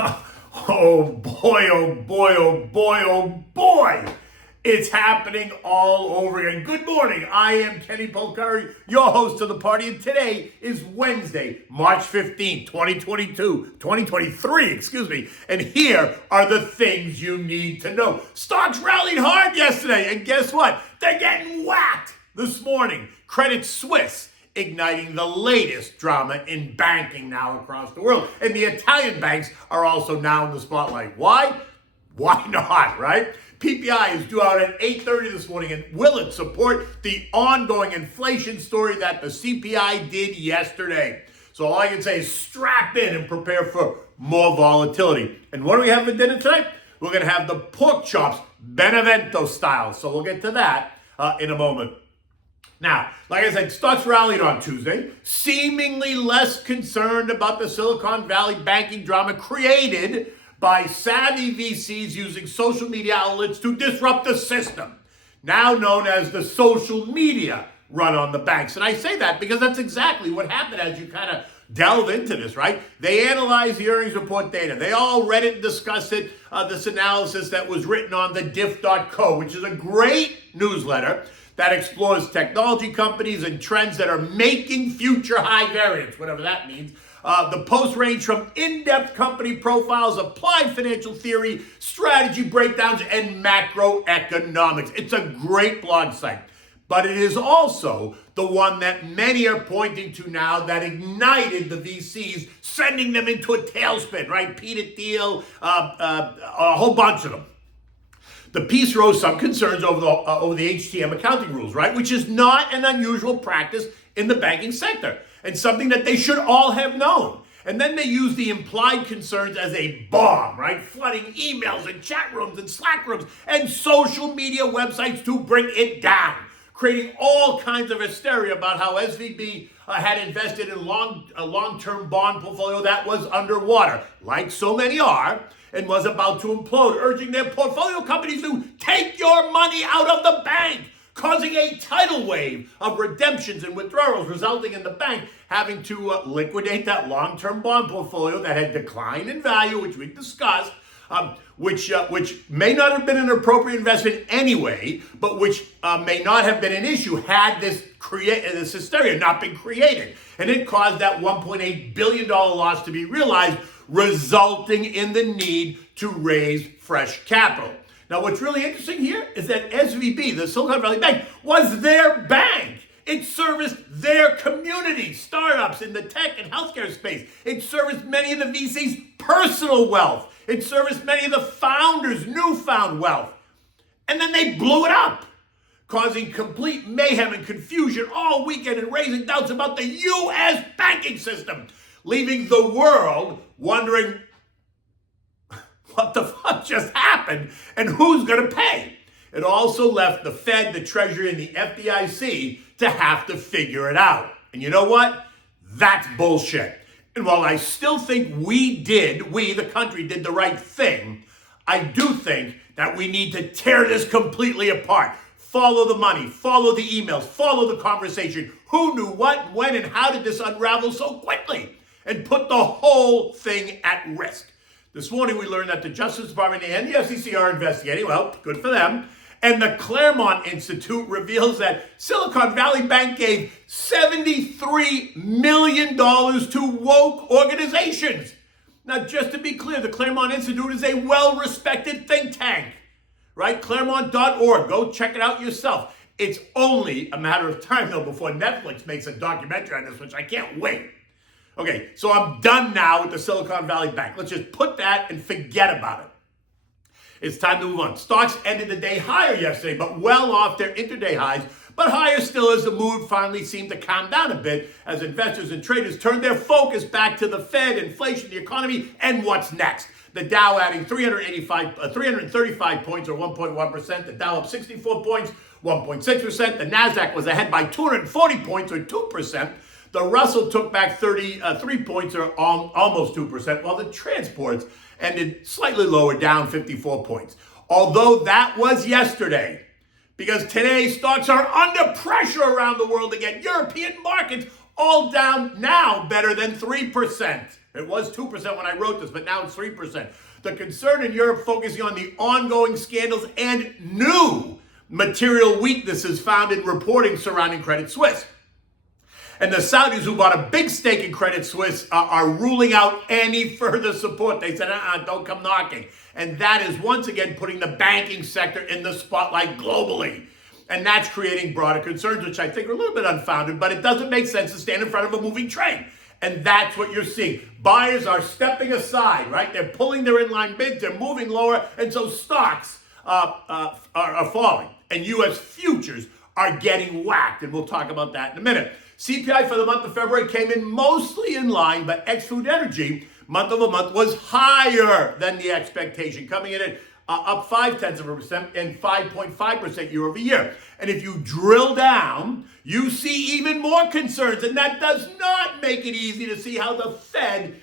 Oh boy, oh boy, oh boy, oh boy. It's happening all over again. Good morning. I am Kenny Polcari, your host of the party, and today is Wednesday, March 15th, 2023, and here are the things you need to know. Stocks rallied hard yesterday, and guess what? They're getting whacked this morning. Credit Suisse igniting the latest drama in banking now across the world. And the Italian banks are also now in the spotlight. Why? Why not, right? PPI is due out at 8:30 this morning, and will it support the ongoing inflation story that the CPI did yesterday? So all I can say is strap in and prepare for more volatility. And what do we have for dinner tonight? We're going to have the pork chops, Benevento style. So we'll get to that in a moment. Now, like I said, stocks rallied on Tuesday, seemingly less concerned about the Silicon Valley banking drama created by savvy VCs using social media outlets to disrupt the system, now known as the social media run on the banks. And I say that because that's exactly what happened as you kind of delve into this, right? They analyzed the earnings report data. They all read it and discussed it, this analysis that was written on the diff.co, which is a great newsletter that explores technology companies and trends that are making future high variance, whatever that means. The posts range from in-depth company profiles, applied financial theory, strategy breakdowns, and macroeconomics. It's a great blog site, but it is also the one that many are pointing to now that ignited the VCs, sending them into a tailspin, right? Peter Thiel, a whole bunch of them. The piece rose some concerns over the HTM accounting rules, right? Which is not an unusual practice in the banking sector and something that they should all have known. And then they use the implied concerns as a bomb, right? Flooding emails and chat rooms and Slack rooms and social media websites to bring it down, creating all kinds of hysteria about how SVB had invested in a long-term bond portfolio that was underwater, like so many are, and was about to implode, urging their portfolio companies to take your money out of the bank, causing a tidal wave of redemptions and withdrawals, resulting in the bank having to liquidate that long-term bond portfolio that had declined in value, which we discussed, which may not have been an appropriate investment anyway, but which may not have been an issue had this hysteria not been created. And it caused that $1.8 billion loss to be realized, resulting in the need to raise fresh capital. Now, what's really interesting here is that SVB, the Silicon Valley Bank, was their bank. It serviced their community, startups in the tech and healthcare space. It serviced many of the VCs' personal wealth. It serviced many of the founders' newfound wealth. And then they blew it up, causing complete mayhem and confusion all weekend and raising doubts about the U.S. banking system, leaving the world wondering what the fuck just happened and who's going to pay. It also left the Fed, the Treasury, and the FDIC to have to figure it out. And you know what? That's bullshit. And while I still think we, the country, did the right thing, I do think that we need to tear this completely apart. Follow the money, follow the emails, follow the conversation. Who knew what, when, and how did this unravel so quickly? And put the whole thing at risk. This morning we learned that the Justice Department and the SEC are investigating. Well, good for them. And the Claremont Institute reveals that Silicon Valley Bank gave $73 million to woke organizations. Now, just to be clear, the Claremont Institute is a well-respected think tank, right? Claremont.org. Go check it out yourself. It's only a matter of time, though, before Netflix makes a documentary on this, which I can't wait. Okay, so I'm done now with the Silicon Valley Bank. Let's just put that and forget about it. It's time to move on. Stocks ended the day higher yesterday, but well off their intraday highs, but higher still as the mood finally seemed to calm down a bit as investors and traders turned their focus back to the Fed, inflation, the economy, and what's next. The Dow adding 335 points or 1.1%. The Dow up 64 points, 1.6%. The NASDAQ was ahead by 240 points or 2%. The Russell took back 33 points or almost 2%, while the transports ended slightly lower, down 54 points. Although that was yesterday, because today stocks are under pressure around the world again. European markets all down now better than 3%. It was 2% when I wrote this, but now it's 3%. The concern in Europe focusing on the ongoing scandals and new material weaknesses found in reporting surrounding Credit Suisse. And the Saudis, who bought a big stake in Credit Suisse, are ruling out any further support. They said, don't come knocking. And that is once again putting the banking sector in the spotlight globally. And that's creating broader concerns, which I think are a little bit unfounded, but it doesn't make sense to stand in front of a moving train. And that's what you're seeing. Buyers are stepping aside, right? They're pulling their inline bids, they're moving lower, and so stocks are falling. And U.S. futures are getting whacked, and we'll talk about that in a minute. CPI for the month of February came in mostly in line, but ex-food energy, month over month, was higher than the expectation, coming in at up 0.5% and 5.5% year over year. And if you drill down, you see even more concerns, and that does not make it easy to see how the Fed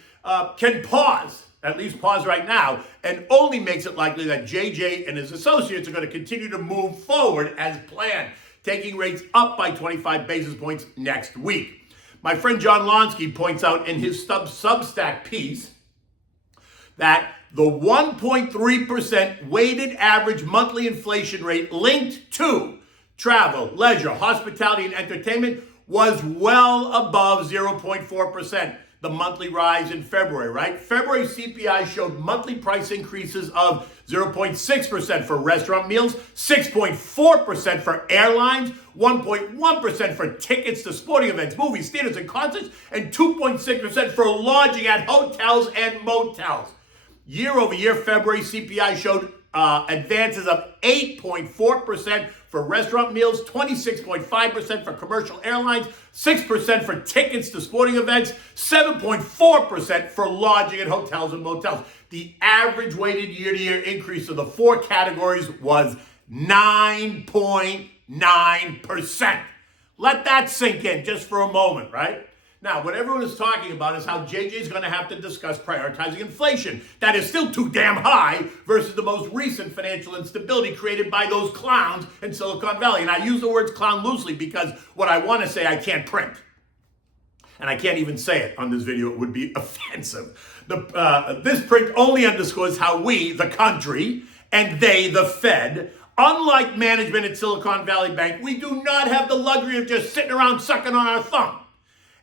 can pause, at least pause right now, and only makes it likely that JJ and his associates are going to continue to move forward as planned, taking rates up by 25 basis points next week. My friend John Lonsky points out in his Substack piece that the 1.3% weighted average monthly inflation rate linked to travel, leisure, hospitality, and entertainment was well above 0.4%. The monthly rise in February, right? February CPI showed monthly price increases of 0.6% for restaurant meals, 6.4% for airlines, 1.1% for tickets to sporting events, movies, theaters, and concerts, and 2.6% for lodging at hotels and motels. Year over year, February CPI showed advances of 8.4% for restaurant meals, 26.5% for commercial airlines, 6% for tickets to sporting events, 7.4% for lodging at hotels and motels. The average weighted year-to-year increase of the four categories was 9.9%. Let that sink in just for a moment, right? Now, what everyone is talking about is how JJ is going to have to discuss prioritizing inflation. That is still too damn high versus the most recent financial instability created by those clowns in Silicon Valley. And I use the words clown loosely because what I want to say I can't print. And I can't even say it on this video. It would be offensive. This print only underscores how we, the country, and they, the Fed, unlike management at Silicon Valley Bank, we do not have the luxury of just sitting around sucking on our thumb.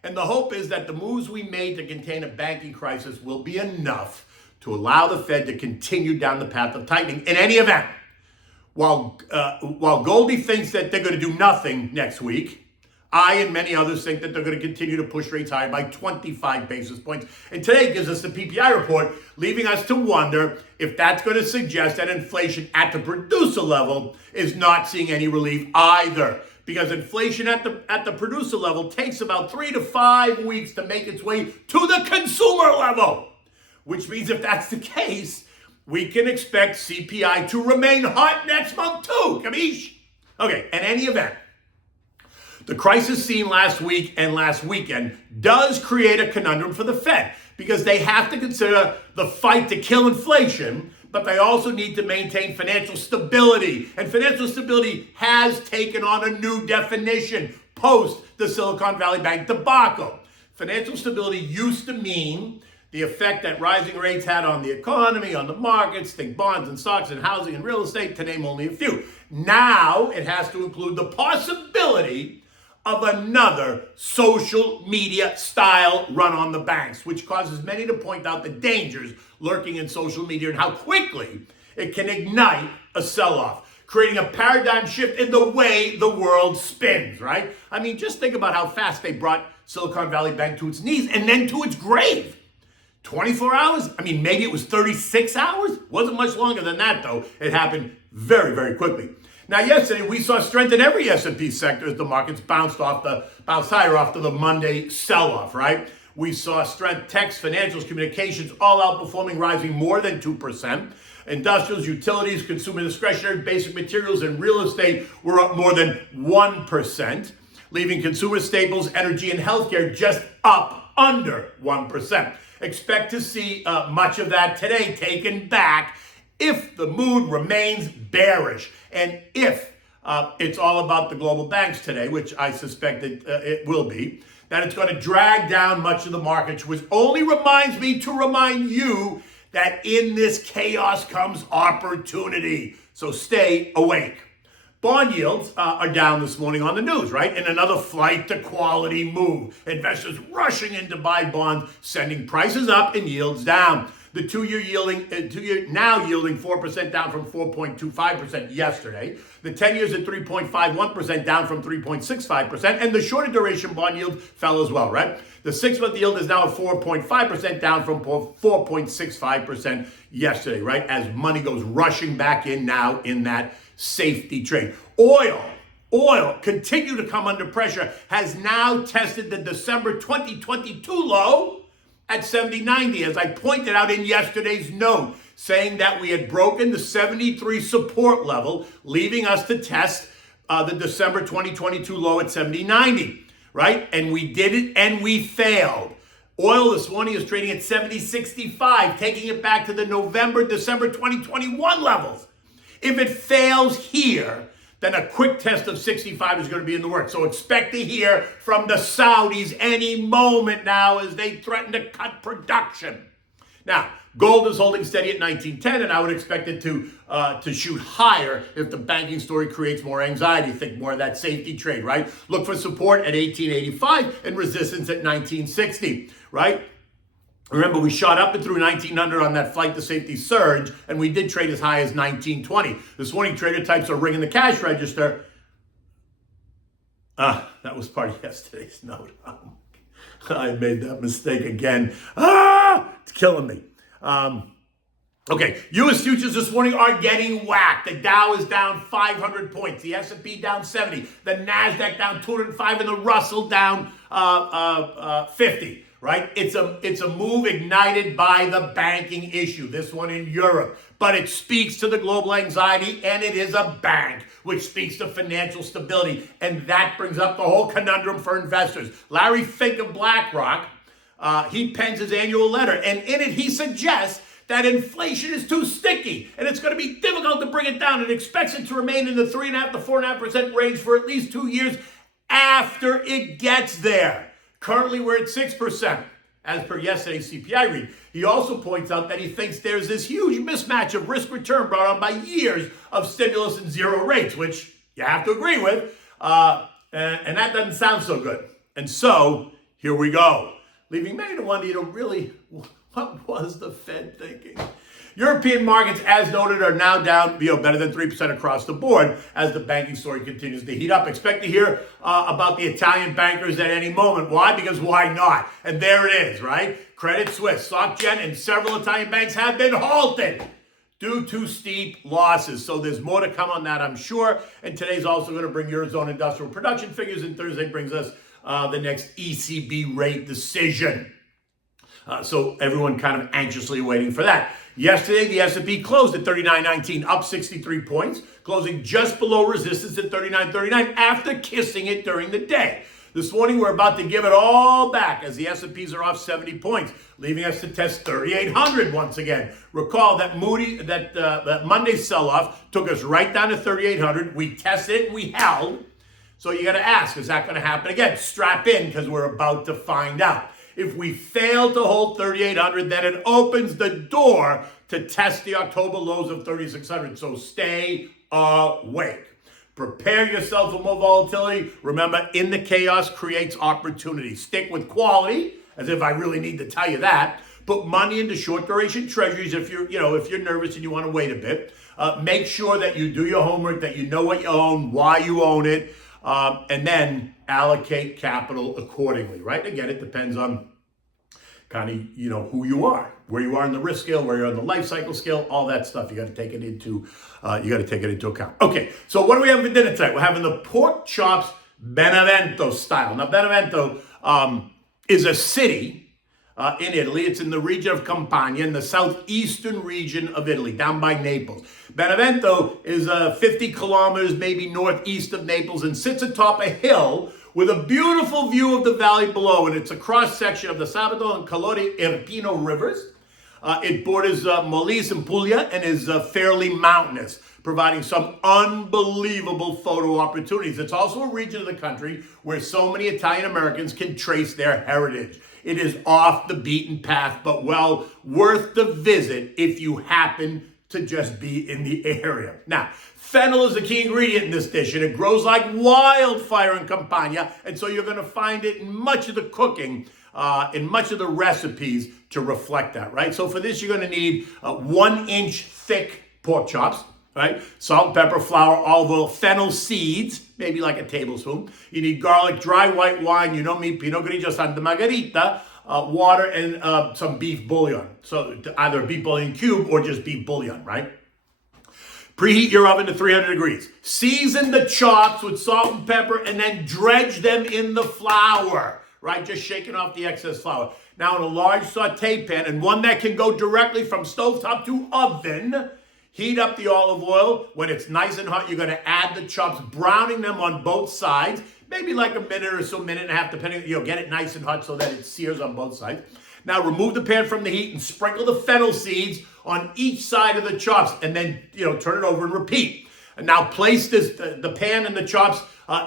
And the hope is that the moves we made to contain a banking crisis will be enough to allow the Fed to continue down the path of tightening. In any event, while Goldie thinks that they're going to do nothing next week, I and many others think that they're going to continue to push rates higher by 25 basis points. And today gives us the PPI report, leaving us to wonder if that's going to suggest that inflation at the producer level is not seeing any relief either. Because inflation at the producer level takes about 3 to 5 weeks to make its way to the consumer level. Which means if that's the case, we can expect CPI to remain hot next month too. Capiche? Okay, in any event, the crisis seen last week and last weekend does create a conundrum for the Fed because they have to consider the fight to kill inflation, but they also need to maintain financial stability. And financial stability has taken on a new definition post the Silicon Valley Bank debacle. Financial stability used to mean the effect that rising rates had on the economy, on the markets, think bonds and stocks and housing and real estate, to name only a few. Now it has to include the possibility of another social media style run on the banks, which causes many to point out the dangers lurking in social media and how quickly it can ignite a sell-off, creating a paradigm shift in the way the world spins, right? I mean, just think about how fast they brought Silicon Valley Bank to its knees and then to its grave. 24 hours? I mean, maybe it was 36 hours? Wasn't much longer than that, though. It happened very, very quickly. Now, yesterday, we saw strength in every S&P sector as the markets bounced higher after the Monday sell-off, right? We saw strength, techs, financials, communications, all outperforming, rising more than 2%. Industrials, utilities, consumer discretionary, basic materials, and real estate were up more than 1%, leaving consumer staples, energy, and healthcare just up under 1%. Expect to see much of that today taken back if the mood remains bearish, and if it's all about the global banks today, which I suspect it will be, that it's going to drag down much of the market, which only reminds me to remind you that in this chaos comes opportunity. So stay awake. Bond yields are down this morning on the news, right? In another flight to quality move. Investors rushing in to buy bonds, sending prices up and yields down. The two-year now yielding 4% down from 4.25% yesterday. The 10 years at 3.51% down from 3.65%. And the shorter duration bond yield fell as well, right? The 6-month yield is now at 4.5% down from 4.65% yesterday, right? As money goes rushing back in now in that safety trade. Oil continue to come under pressure, has now tested the December 2022 low at 70.90, as I pointed out in yesterday's note, saying that we had broken the 73 support level, leaving us to test the December 2022 low at 70.90, right? And we did it and we failed. Oil this morning is trading at 70.65, taking it back to the December 2021 levels. If it fails here, then a quick test of 65 is going to be in the works. So expect to hear from the Saudis any moment now as they threaten to cut production. Now, gold is holding steady at 1910, and I would expect it to shoot higher if the banking story creates more anxiety. Think more of that safety trade, right? Look for support at 1885 and resistance at 1960, right? Remember, we shot up and through 1900 on that flight to safety surge, and we did trade as high as 1920. This morning, trader types are ringing the cash register. That was part of yesterday's note. I made that mistake again. It's killing me. Okay, U.S. futures this morning are getting whacked. The Dow is down 500 points. The S&P down 70. The NASDAQ down 205, and the Russell down 50. Right? It's a move ignited by the banking issue, this one in Europe. But it speaks to the global anxiety, and it is a bank, which speaks to financial stability. And that brings up the whole conundrum for investors. Larry Fink of BlackRock, he pens his annual letter, and in it he suggests that inflation is too sticky, and it's going to be difficult to bring it down, and expects it to remain in the 3.5% to 4.5% range for at least 2 years after it gets there. Currently, we're at 6%, as per yesterday's CPI read. He also points out that he thinks there's this huge mismatch of risk-return brought on by years of stimulus and zero rates, which you have to agree with, and that doesn't sound so good. And so, here we go. Leaving many to wonder, really, what was the Fed thinking? European markets, as noted, are now down better than 3% across the board as the banking story continues to heat up. Expect to hear about the Italian bankers at any moment. Why? Because why not? And there it is, right? Credit Suisse, SocGen, and several Italian banks have been halted due to steep losses. So there's more to come on that, I'm sure. And today's also going to bring Eurozone industrial production figures, and Thursday brings us the next ECB rate decision. So everyone kind of anxiously waiting for that. Yesterday, the S&P closed at 39.19, up 63 points, closing just below resistance at 39.39 after kissing it during the day. This morning, we're about to give it all back as the S&Ps are off 70 points, leaving us to test 3,800 once again. Recall that that Monday sell-off took us right down to 3,800. We tested it and we held. So you got to ask, is that going to happen again? Strap in, because we're about to find out. If we fail to hold 3,800, then it opens the door to test the October lows of 3,600. So stay awake. Prepare yourself for more volatility. Remember, in the chaos creates opportunity. Stick with quality, as if I really need to tell you that. Put money into short duration treasuries if you're nervous and you want to wait a bit. Make sure that you do your homework, that you know what you own, why you own it. And then allocate capital accordingly, right? Again, it depends on kind of, who you are, where you are in the risk scale, where you're on the life cycle scale, all that stuff. You got to take it into account. Okay, so what do we have for dinner tonight? We're having the pork chops Benevento style. Now, Benevento is a city in Italy. It's in the region of Campania, in the southeastern region of Italy, down by Naples. Benevento is 50 kilometers maybe northeast of Naples and sits atop a hill with a beautiful view of the valley below. And it's a cross-section of the Sabato and Calore Irpino rivers. It borders Molise and Puglia and is fairly mountainous, providing some unbelievable photo opportunities. It's also a region of the country where so many Italian Americans can trace their heritage. It is off the beaten path, but well worth the visit if you happen to just be in the area. Now, fennel is a key ingredient in this dish, and it grows like wildfire in Campania, and so you're going to find it in much of the cooking, in much of the recipes to reflect that, right? So for this, you're going to need 1-inch thick pork chops, right? Salt, pepper, flour, olive oil, fennel seeds, maybe like a tablespoon. You need garlic, dry white wine, you know me, Pinot Grigio, Santa Margherita, water, and some beef bouillon. So either beef bouillon cube or just beef bouillon, right? Preheat your oven to 300 degrees. Season the chops with salt and pepper and then dredge them in the flour, right? Just shaking off the excess flour. Now in a large saute pan, and one that can go directly from stovetop to oven, heat up the olive oil. When it's nice and hot, you're going to add the chops, browning them on both sides, maybe like a minute or so, minute and a half, depending, get it nice and hot so that it sears on both sides. Now remove the pan from the heat and sprinkle the fennel seeds on each side of the chops, and then, turn it over and repeat. And now place the pan and the chops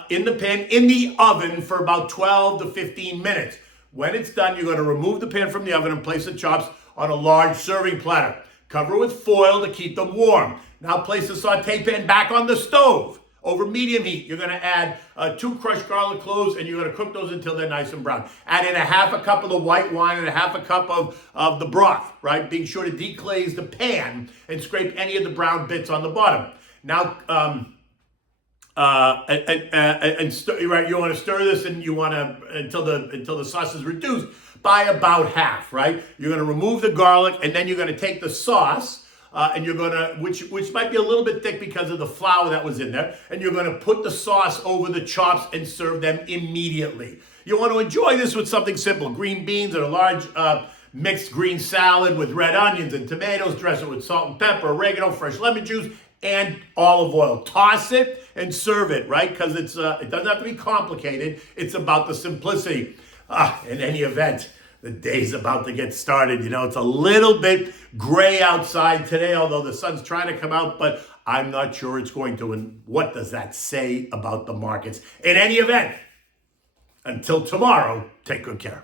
in the pan in the oven for about 12 to 15 minutes. When it's done, you're going to remove the pan from the oven and place the chops on a large serving platter. Cover with foil to keep them warm. Now place the saute pan back on the stove over medium heat. You're going to add 2 crushed garlic cloves, and you're going to cook those until they're nice and brown. Add in a half a cup of the white wine and a half a cup of the broth, right? Being sure to deglaze the pan and scrape any of the brown bits on the bottom. Now, right, you want to stir this, and you want to until the sauce is reduced by about half, right? You're going to remove the garlic, and then you're going to take the sauce, and you're going to, which might be a little bit thick because of the flour that was in there, and you're going to put the sauce over the chops and serve them immediately. You want to enjoy this with something simple: green beans and a large mixed green salad with red onions and tomatoes. Dress it with salt and pepper, oregano, fresh lemon juice, and olive oil. Toss it and serve it, right? Because it doesn't have to be complicated. It's about the simplicity. In any event, the day's about to get started. It's a little bit gray outside today, although the sun's trying to come out, but I'm not sure it's going to. And what does that say about the markets? In any event, until tomorrow, take good care.